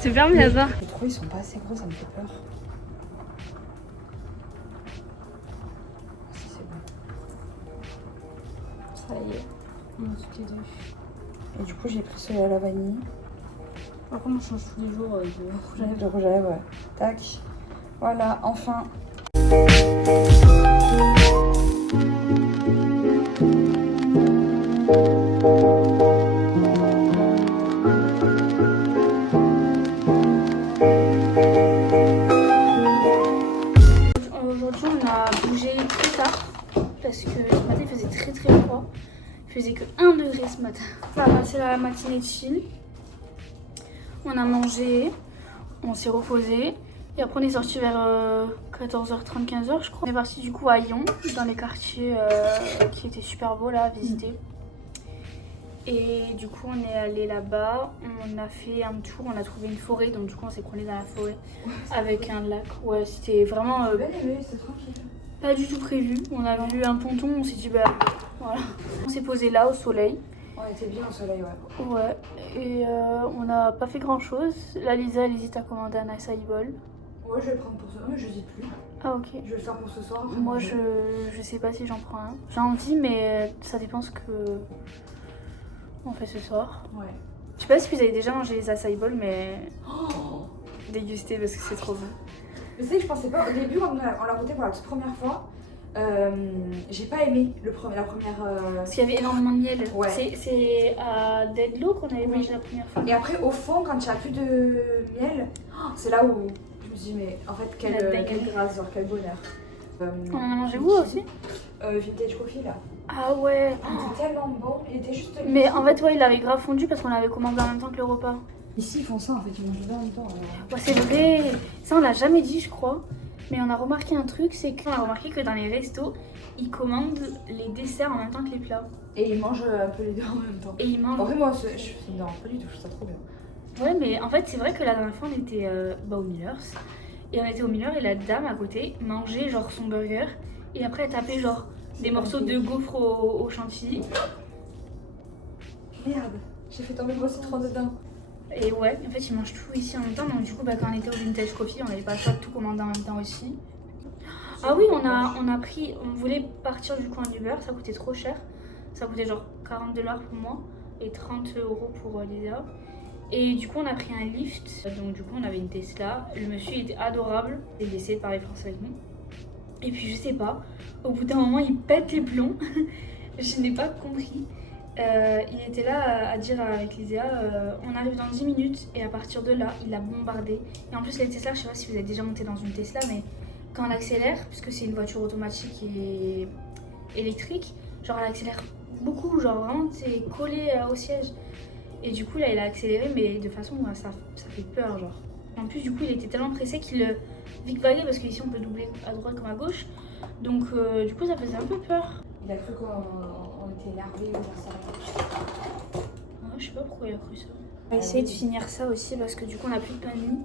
C'est fermé là-bas. Les trous ils sont pas assez gros, ça me fait peur. Si c'est bon. Ça y est, on a toutes les deux. Et du coup j'ai pris celui à la vanille. Par contre, on change tous les jours de rouge à lèvres. De rouge à lèvres, ouais. Tac. Voilà, enfin. Aujourd'hui, on a bougé plus tard parce que ce matin il faisait très froid. Il faisait que 1 degré ce matin. On a passé la matinée de chill. On a mangé, on s'est reposé. Et après on est sorti vers 14h30, 15h je crois. On est parti du coup à Lyon, dans les quartiers qui étaient super beaux là à visiter. Et du coup on est allé là-bas, on a fait un tour, on a trouvé une forêt, donc du coup on s'est promené dans la forêt avec un lac. Ouais, c'était vraiment c'est tranquille. pas du tout prévu. On a vu un ponton, on s'est dit bah voilà. On s'est posé là au soleil. On était bien au soleil, ouais. Ouais, et on n'a pas fait grand chose. Là Lisa elle hésite à commander un acai bowl. Ouais, je vais le prendre pour ce soir, mais je dis plus. Ah ok. Je vais le faire pour ce soir. Moi je sais pas si j'en prends un. J'ai envie mais ça dépend ce que on fait ce soir. Ouais. Je sais pas si vous avez déjà mangé les acai bowls mais dégustez parce que c'est trop bon. Mais c'est que je pensais pas, au début quand on l'a goûté pour la toute première fois, j'ai pas aimé la première... Parce qu'il y avait énormément de miel. Ouais. C'est à Deadlow qu'on avait mangé la première fois. Et après au fond quand il n'y a plus de miel, c'est là où je me suis dit mais en fait quelle grâce, genre quel bonheur. On en a mangé où aussi Vintage Coffee là. Ah ouais. Il était tellement bon, il était juste... Mais en fait ouais il avait grave fondu parce qu'on l'avait commandé en même temps que le repas. Ici ils font ça en fait, ils mangent deux en même temps. Ouais c'est vrai, ça on l'a jamais dit je crois. Mais on a remarqué un truc, c'est qu'on a remarqué que dans les restos, ils commandent les desserts en même temps que les plats. Et ils mangent un peu les deux en même temps. Et ils mangent... En vrai moi ça me dérange pas du tout, je trouve ça trop bien. Ouais mais en fait c'est vrai que la dernière fois on était au Millers. Et on était au Millers et la dame à côté mangeait genre son burger. Et après elle tapait genre des morceaux de gaufres au chantilly. Merde, j'ai fait tomber mon citron dedans. Et ouais, en fait ils mangent tout ici en même temps. Donc du coup bah, quand on était au Vintage Coffee, on n'avait pas le choix de tout commander en même temps aussi. Ah oui, on voulait partir du coup en Uber, ça coûtait trop cher. Ça coûtait genre 40 $ pour moi et 30 € pour Lisa. Et du coup on a pris un Lyft, donc du coup on avait une Tesla. Le monsieur était adorable, il essayait de parler français avec nous. Et puis je sais pas, au bout d'un moment il pète les plombs, je n'ai pas compris. Il était là à dire avec Lisa, on arrive dans 10 minutes et à partir de là il a bombardé. Et en plus les Tesla, je sais pas si vous avez déjà monté dans une Tesla, mais quand elle accélère, puisque c'est une voiture automatique et électrique, genre elle accélère beaucoup, genre vraiment c'est collé au siège. Et du coup là il a accéléré mais de façon ça fait peur genre. En plus du coup il était tellement pressé qu'il vicvaguait parce qu'ici on peut doubler à droite comme à gauche. Donc du coup ça faisait un peu peur. Il a cru qu'on était énervés ou ça. Ouais, je sais pas pourquoi il a cru ça. On va essayer de finir ça aussi parce que du coup on a plus de pain de mie.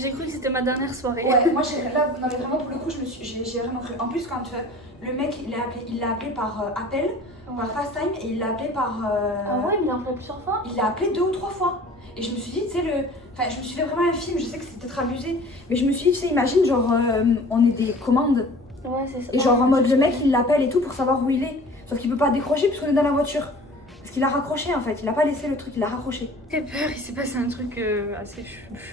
J'ai cru que c'était ma dernière soirée. Ouais, moi là, non, mais vraiment pour le coup, j'ai vraiment cru. En plus, quand le mec il l'a appelé par appel, par FaceTime, et il l'a appelé par. Ah ouais, il l'a appelé plusieurs fois. Il l'a appelé 2 ou 3 fois. Et je me suis dit, tu sais, enfin, je me suis fait vraiment un film, je sais que c'était peut-être abusé, mais je me suis dit, tu sais, imagine, genre, on est des commandes. Ouais, c'est ça. Et genre, en mode, le mec il l'appelle et tout pour savoir où il est. Sauf qu'il peut pas décrocher puisqu'on est dans la voiture. Parce qu'il a raccroché en fait, il a pas laissé le truc, il a raccroché. J'ai peur, il s'est passé un truc assez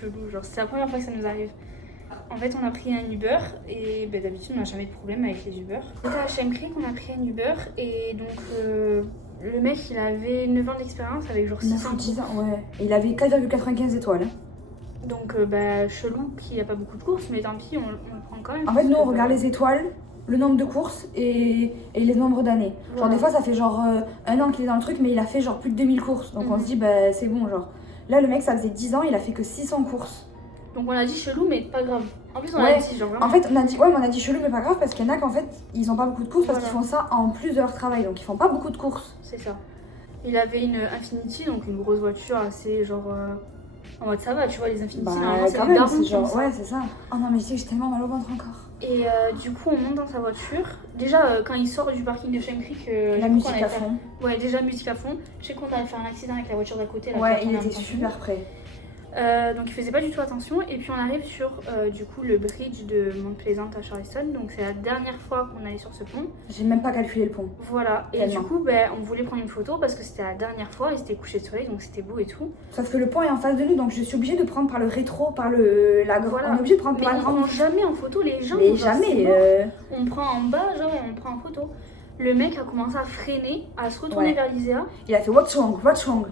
chelou, genre c'est la première fois que ça nous arrive. En fait on a pris un Uber et ben, d'habitude on n'a jamais de problème avec les Uber. C'était à Shem Creek qu'on a pris un Uber et donc le mec il avait 9 ans d'expérience avec genre 600 10 ans, ouais. Et il avait 4,95 étoiles. Hein. Donc bah chelou qu'il n'y a pas beaucoup de courses mais tant pis on le prend quand même. En fait nous on regarde les étoiles, le nombre de courses et les nombres d'années. Genre ouais. Des fois ça fait genre 1 an qu'il est dans le truc mais il a fait genre plus de 2000 courses. Donc on se dit bah c'est bon genre. Là le mec ça faisait 10 ans, il a fait que 600 courses. Donc on a dit chelou mais pas grave. En plus, on Ouais. a dit genre vraiment. En fait, on a dit, ouais, mais on a dit chelou, mais pas grave, parce qu'il y en a qu'en fait, ils ont pas beaucoup de courses parce Voilà. qu'ils font ça en plus de leur travail, donc ils font pas beaucoup de courses. C'est ça. Il avait une Infiniti, donc une grosse voiture assez genre. En mode ça va, tu vois, les Infiniti, normalement, c'est quand des même, darons c'est qui ont genre, ça. ouais, c'est ça. Oh non, mais je sais que j'ai tellement mal au ventre encore. Et du coup, on monte dans sa voiture. Déjà, quand il sort du parking de Shem Creek, La musique à fond. Ouais, déjà musique à fond. Je sais qu'on avait fait un accident avec la voiture d'à côté. Là, Ouais, qui a il tourné en était même temps. super près. Donc il faisait pas du tout attention. Et puis on arrive sur du coup le bridge de Mount Pleasant à Charleston. Donc c'est la dernière fois qu'on allait sur ce pont. J'ai même pas calculé le pont. Voilà. Et Tellement. du coup, on voulait prendre une photo parce que c'était la dernière fois et c'était couché de soleil, donc c'était beau et tout. Sauf que le pont est en face de nous, donc je suis obligée de prendre par le rétro, par la grande. Voilà. On est obligé de prendre Mais par la on prend grande. jamais en photo les gens. Mais genre, c'est jamais. mort. On prend en bas, genre, et on prend en photo. Le mec a commencé à freiner, à se retourner Ouais. vers l'ISEA. Il a fait what's wrong, what's wrong.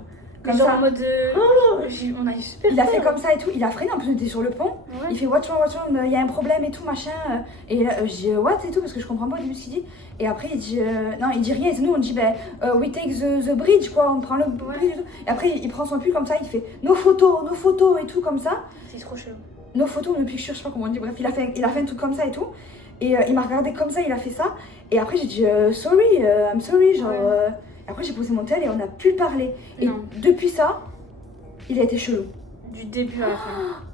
Comme Genre ça. en mode. On a eu super Il a peur. fait comme ça et tout. Il a freiné, en plus on était sur le pont. Ouais. Il fait what's wrong, il y a un problème et tout, machin. Et là, je dis what et tout, parce que je comprends pas au début ce qu'il dit. Et après, il dit non, il dit rien. Et nous, on dit we take the bridge, quoi. On prend le bridge et tout. Et après, il prend son pull comme ça, il fait nos photos et tout, comme ça. C'est trop chelou. Nos photos, nos pictures, je sais pas comment on dit. Bref, il a fait un truc comme ça et tout. Et il m'a regardé comme ça, il a fait ça. Et après, j'ai dit sorry, I'm sorry. Genre, Ouais. Après, j'ai posé mon tel et on a plus parlé. Et Non. depuis ça, il a été chelou. Du début à la fin.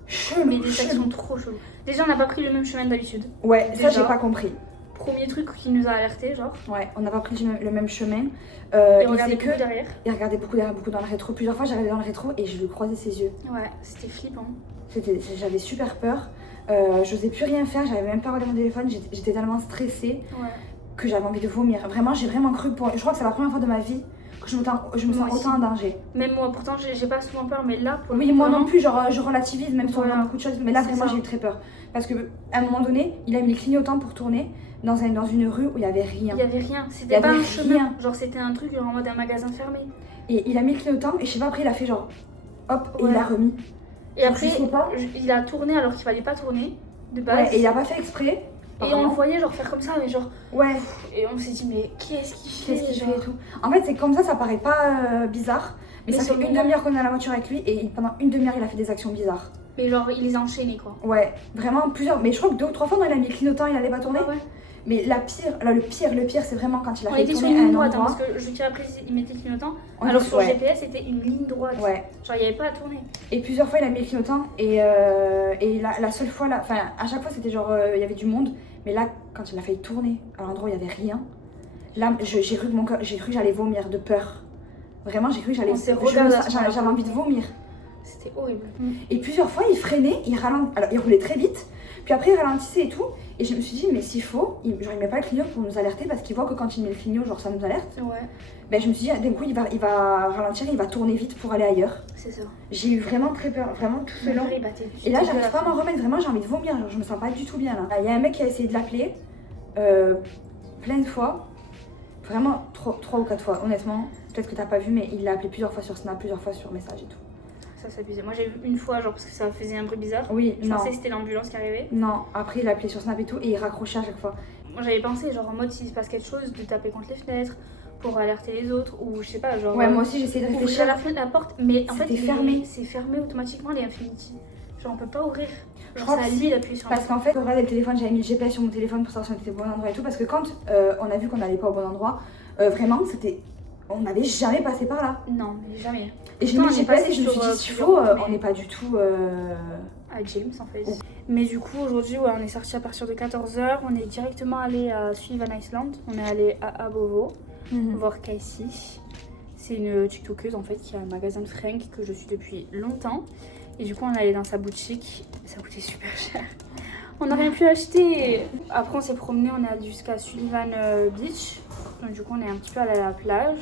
Chelou, Mais les chelou. sacs sont trop chelous. Déjà, on n'a pas pris le même chemin d'habitude. Ouais, ça Déjà. j'ai pas compris. Premier truc qui nous a alerté, genre. Ouais, on n'a pas pris le même chemin. Et Il regardez faisait que derrière. il regardait beaucoup derrière, beaucoup dans le rétro. Plusieurs fois, j'arrivais dans le rétro et je lui croisais ses yeux. Ouais, c'était flippant. J'avais super peur. J'osais plus rien faire, j'avais même pas regardé mon téléphone. J'étais tellement stressée Ouais. que j'avais envie de vomir. Vraiment, j'ai vraiment cru pour. Je crois que c'est la première fois de ma vie que je me Moi sens aussi. autant en danger. Même moi, pourtant, j'ai pas souvent peur, mais là, pour le Oui, coup, moi vraiment, non plus, genre je relativise même si on Voilà. a beaucoup de choses. Mais là, C'est vraiment, ça. j'ai eu très peur. Parce qu'à un moment donné, il a mis les clignotants pour tourner dans une rue où il y avait rien. il y avait rien. Il y C'était pas avait un chemin. rien. Genre, c'était un truc genre en mode un magasin fermé. Et il a mis le clignotant et je sais pas, après il a fait genre hop et il Voilà. l'a remis. Et après, Je sais pas. il a tourné alors qu'il fallait pas tourner, de base. Ouais, et il a pas fait exprès. Et on le apparemment. voyait genre faire comme ça, mais genre. Ouais, Et on s'est dit, mais qu'est-ce qu'il fait qu'est-ce qu'il genre fait et tout. En fait, c'est comme ça paraît pas bizarre. Mais ça sur fait le une moment- demi-heure qu'on est à la voiture avec lui et pendant une demi-heure il a fait des actions bizarres. Mais genre, il les a enchaînés quoi. Ouais, vraiment plusieurs. Mais je crois que 2 ou 3 fois, il a mis le clignotant, il allait pas tourner. Ouais. Mais le pire, c'est vraiment quand il a On fait était sur tourner une ligne un droite, hein, endroit. parce que je tiens à préciser, il mettait clignotant. On Alors dit- sur ouais. GPS, c'était une ligne droite. Ouais. Genre, il n'y avait pas à tourner. Et plusieurs fois, il a mis le clignotant. Et la seule fois, là, enfin, à chaque fois, c'était genre, il y avait du monde. Mais là, quand il a fait tourner à l'endroit où il n'y avait rien, là, j'ai cru que j'allais vomir de peur. Vraiment, j'ai cru que j'allais. On s'est je me- regardé à ce moment-là. J'avais envie de vomir. C'était horrible. Et plusieurs fois, il freinait, alors il roulait très vite. Puis après, il ralentissait et tout. Et je me suis dit, mais s'il faut, il met pas le clignot pour nous alerter parce qu'il voit que quand il met le clignot, genre ça nous alerte. Ouais, Ben, je me suis dit, d'un coup, il va ralentir, il va tourner vite pour aller ailleurs. c'est ça. J'ai eu vraiment très peur, vraiment tout ce long. Mon cœur, il battait. Et là, J'étais j'arrive à pas à la m'en remettre, vraiment, j'ai envie de vomir, genre, je me sens pas du tout bien là. Il y a un mec qui a essayé de l'appeler plein de fois, vraiment 3 ou 4 fois, honnêtement. Peut-être que t'as pas vu, mais il l'a appelé plusieurs fois sur Snap, plusieurs fois sur message et tout. Ça s'abusait. Moi, j'ai vu une fois, genre, parce que ça faisait un bruit bizarre. Oui, Je non. pensais que c'était l'ambulance qui arrivait. Non, après il a appelé sur Snap et tout, et il raccrochait à chaque fois. Moi, j'avais pensé, genre, en mode, s'il se passe quelque chose, de taper contre les fenêtres pour alerter les autres, ou je sais pas, genre. Ouais, moi aussi j'essayais de ouvrir réfléchir. la fenêtre, la porte, mais en fait, C'était fermé. c'est fermé automatiquement, les Infinity. Genre, on peut pas ouvrir. Je Genre, crois c'est à que lui si, d'appuyer sur la Parce qu'en fait, on regardait le téléphone, j'avais mis le GPS sur mon téléphone pour savoir si on était au bon endroit et tout. Parce que quand on a vu qu'on n'allait pas au bon endroit, vraiment, c'était. On n'avait jamais passé par là. Non, mais jamais. Et j'ai Pourtant, mis le on est GPS passé et je me suis sur, dit, s'il plusieurs faut, routes, on mais- n'est pas du tout. À James, en fait. Oh. Mais du coup, aujourd'hui, ouais, on est sorti à partir de 14h. On est directement allé à Sullivan Island. On est allé à Abovo, voir Casey. C'est une TikTokeuse en fait qui a un magasin de fringues que je suis depuis longtemps. Et du coup, on est allé dans sa boutique. Ça coûtait super cher. On n'a rien pu acheter. Après, on s'est promené. On est allé jusqu'à Sullivan Beach. Donc, du coup, on est un petit peu allé à la plage.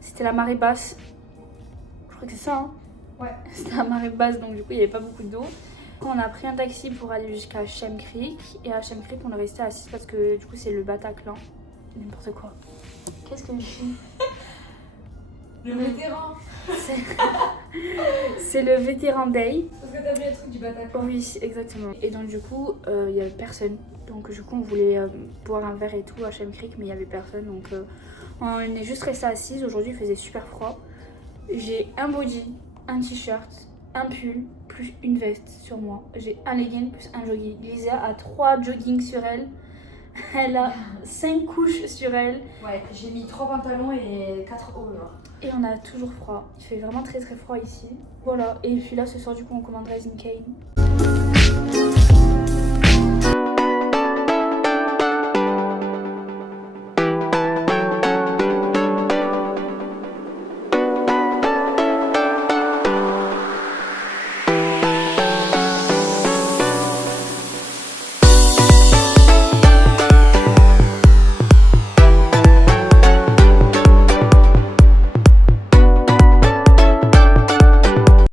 C'était la marée basse. Je crois que c'est ça, hein. Ouais. C'était la marée basse, donc du coup, il n'y avait pas beaucoup d'eau. On a pris un taxi pour aller jusqu'à Shem Creek. Et à Shem Creek, on est resté assis parce que du coup, c'est le Bataclan. N'importe quoi. Qu'est-ce que je dis? Le vétéran. C'est le Vétéran Day. Parce que t'as vu le truc du Bataclan. Oui, exactement. Et donc, du coup, il n'y avait personne. Donc, du coup, on voulait boire un verre et tout à Shem Creek, mais il n'y avait personne. Donc, on est juste resté assis. Aujourd'hui, il faisait super froid. J'ai un body, un t-shirt, un pull plus une veste sur moi. J'ai un legging plus un jogging. Lisa a 3 joggings sur elle. Elle a 5 couches sur elle. Ouais, j'ai mis 3 pantalons et 4 hauts. Et on a toujours froid. Il fait vraiment très très froid ici. Voilà. Et puis là, ce soir, du coup, on commande Raising Cane.